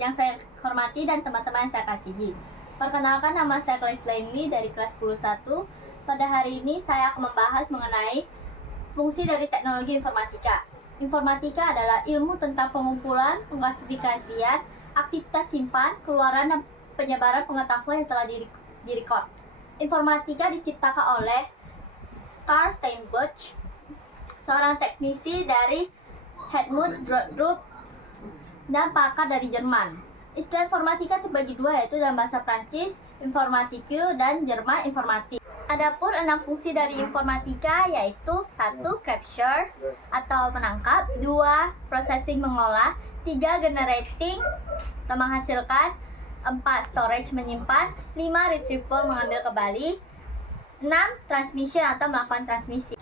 yang saya hormati dan teman-teman yang saya kasihi. Perkenalkan, nama saya Claes Lainly dari kelas 10-1. Pada hari ini saya akan membahas mengenai fungsi dari teknologi informatika. Informatika adalah ilmu tentang pengumpulan, pengklasifikasian, aktivitas simpan, keluaran, dan penyebaran pengetahuan yang telah direkod. Informatika diciptakan oleh Carl Steinberg, seorang teknisi dari Helmut Group dan pakar dari Jerman. Istilah informatika terbagi dua, yaitu dalam bahasa Prancis Informatique dan Jerman Informatik. Adapun 6 fungsi dari informatika yaitu 1. Capture atau menangkap, 2. Processing mengolah, 3. Generating atau menghasilkan, 4. Storage menyimpan, 5. Retrieval mengambil kembali, 6. Transmission atau melakukan transmisi.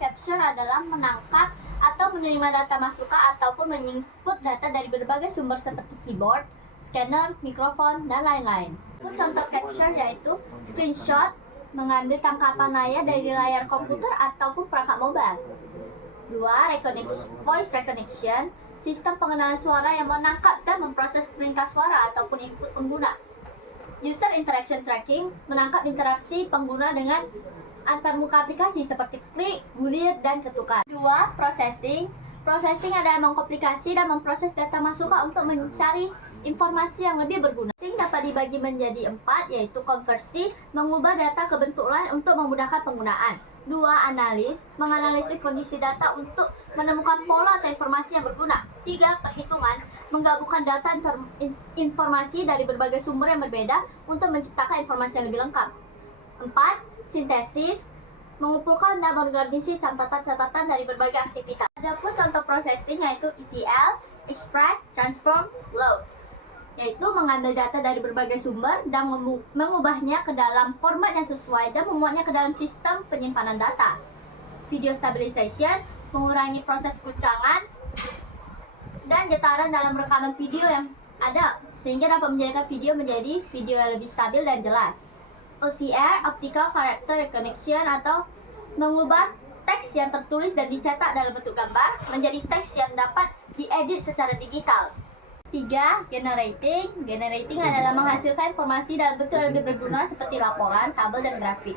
Capture adalah menangkap atau menerima data masukan ataupun menginput data dari berbagai sumber seperti keyboard, scanner, mikrofon, dan lain-lain. Contoh capture yaitu screenshot, mengambil tangkapan layar dari layar komputer ataupun perangkat mobile. 2. Voice recognition, sistem pengenalan suara yang menangkap dan memproses perintah suara ataupun input pengguna. User interaction tracking, menangkap interaksi pengguna dengan antarmuka aplikasi seperti klik, gulir, dan ketukan. 2. Processing adalah mengkomplikasi dan memproses data masukan untuk mencari informasi yang lebih berguna. Dapat dibagi menjadi 4, yaitu konversi, mengubah data ke bentuk lain untuk memudahkan penggunaan. 2. Menganalisis kondisi data untuk menemukan pola atau informasi yang berguna. 3. Perhitungan, menggabungkan data informasi dari berbagai sumber yang berbeda untuk menciptakan informasi yang lebih lengkap. 4. Sintesis, mengumpulkan dan mengorganisasi catatan-catatan dari berbagai aktivitas. Adapun contoh processing yaitu ETL, extract, transform, load, yaitu mengambil data dari berbagai sumber dan mengubahnya ke dalam format yang sesuai dan memuatnya ke dalam sistem penyimpanan data. Video stabilization, mengurangi proses guncangan dan getaran dalam rekaman video yang ada sehingga dapat menjadikan video menjadi video yang lebih stabil dan jelas. OCR, Optical Character Recognition, atau mengubah teks yang tertulis dan dicetak dalam bentuk gambar menjadi teks yang dapat diedit secara digital. 3. Generating adalah menghasilkan informasi dalam bentuk yang lebih berguna seperti laporan, tabel, dan grafik.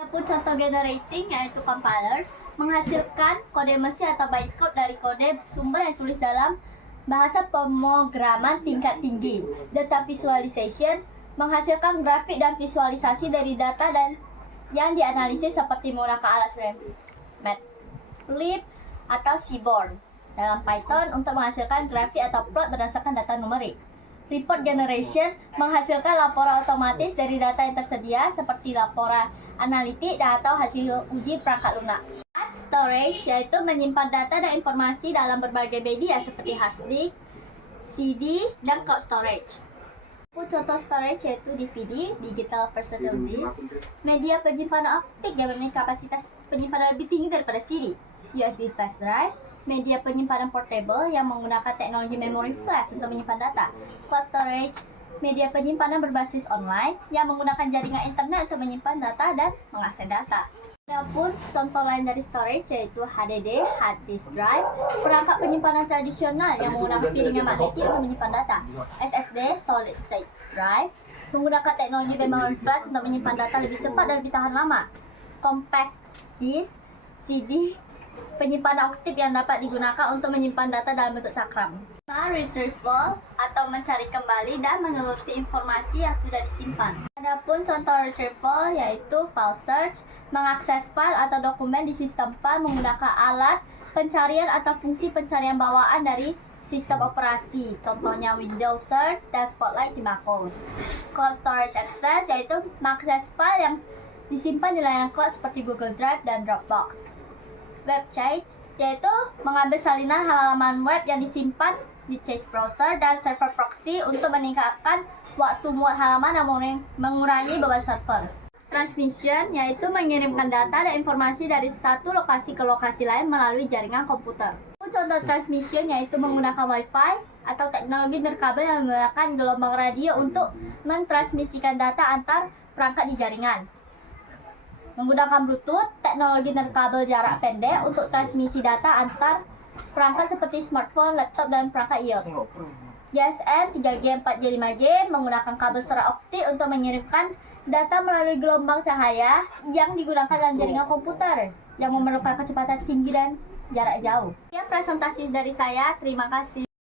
Adapun contoh generating yaitu compilers, menghasilkan kode mesin atau bytecode dari kode sumber yang tulis dalam bahasa pemrograman tingkat tinggi. Data visualization, menghasilkan grafik dan visualisasi dari data dan yang dianalisis seperti menggunakan alat Matplotlib atau Seaborn dalam Python untuk menghasilkan grafik atau plot berdasarkan data numerik. Report generation, menghasilkan laporan otomatis dari data yang tersedia seperti laporan analitik atau hasil uji perangkat lunak. Storage, yaitu menyimpan data dan informasi dalam berbagai media seperti hard disk, CD, dan cloud storage. Contoh storage yaitu DVD, Digital Versatile Disk, media penyimpanan optik yang memiliki kapasitas penyimpanan lebih tinggi daripada CD, USB flash drive, media penyimpanan portable yang menggunakan teknologi memory flash untuk menyimpan data, cloud storage, media penyimpanan berbasis online yang menggunakan jaringan internet untuk menyimpan data dan mengakses data. Adapun contoh lain dari storage yaitu HDD, hard disk drive, perangkat penyimpanan tradisional yang menggunakan piringan magnetik untuk menyimpan data, SSD, solid state drive, menggunakan teknologi memory flash untuk menyimpan data lebih cepat dan lebih tahan lama, compact disk, CD, penyimpanan optik yang dapat digunakan untuk menyimpan data dalam bentuk cakram. Retrieval atau mencari kembali dan menelusuri informasi yang sudah disimpan. Adapun contoh retrieval yaitu file search, mengakses file atau dokumen di sistem file menggunakan alat pencarian atau fungsi pencarian bawaan dari sistem operasi, contohnya Windows Search dan Spotlight di macOS. Cloud storage access yaitu mengakses file yang disimpan di layanan cloud seperti Google Drive dan Dropbox. Web cache yaitu mengambil salinan halaman web yang disimpan di cache browser dan server proxy untuk meningkatkan waktu muat halaman dan mengurangi beban server. Transmission yaitu mengirimkan data dan informasi dari satu lokasi ke lokasi lain melalui jaringan komputer. Contoh transmission yaitu menggunakan Wi-Fi atau teknologi nirkabel yang menggunakan gelombang radio untuk mentransmisikan data antar perangkat di jaringan. Menggunakan Bluetooth, teknologi nirkabel jarak pendek untuk transmisi data antar perangkat seperti smartphone, laptop, dan perangkat iOS. GSM 3G, 4G, 5G menggunakan kabel secara optik untuk mengirimkan data melalui gelombang cahaya yang digunakan dalam jaringan komputer yang memerlukan kecepatan tinggi dan jarak jauh. Sekian presentasi dari saya, terima kasih.